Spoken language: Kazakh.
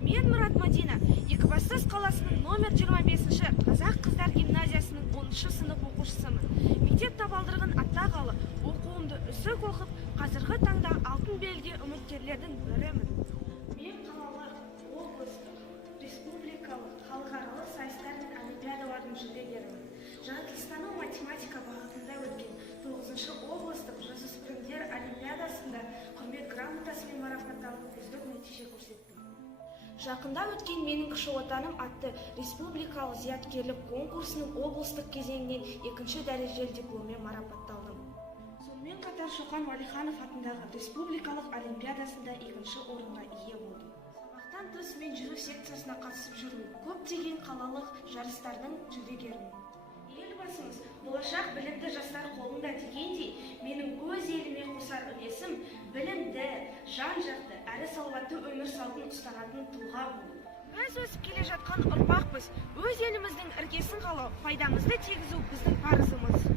Мен Мұрат Мадина, Екібастұз қаласының номер 25-ші Қазақ қыздар гимназиясының 10-шы сынып оқушысымын. Мектеп табалдырығын аттағалы оқуымды үздік оқып, қазіргі таңда алтын белгіге үміткерлердің бірімін. Мен қалалық, облыстық, республикалық, халықаралық сайыстар мен олимпиадалардың жүлдегерімін. Жаратылыстану математика бағытында өткен 9-шы облыстық жасөспірімдер олимпиадасында құрмет грамотасымен марапатталып үздік нәтиже көрсеттім. Жақында өткен менің кіші отаным атты республикалық зияткерлік конкурсының облыстық кезеңінен 2-ші дәрежелі дипломмен марапатталдым. Сонымен қатар Шоқан Уәлиханов атындағы республикалық олимпиадасында 2-ші орынға ие болдым. Сабақтан тыс мен жүру секциясына қатысып жүрмін. Көптеген қалалық жарыстардың жүлдегерімін. Елбасымыз болашақ білімді жастар қолында дегендей, менің өз еліме қосар үлесім білімді, жан-жақты әрі салауатты өмір салтын ұстанатын тұлға болу. Біз өсіп келе жатқан ұрпақпыз. Өз еліміздің іргесін қалау, пайдамызды тигізу біздің парызымыз.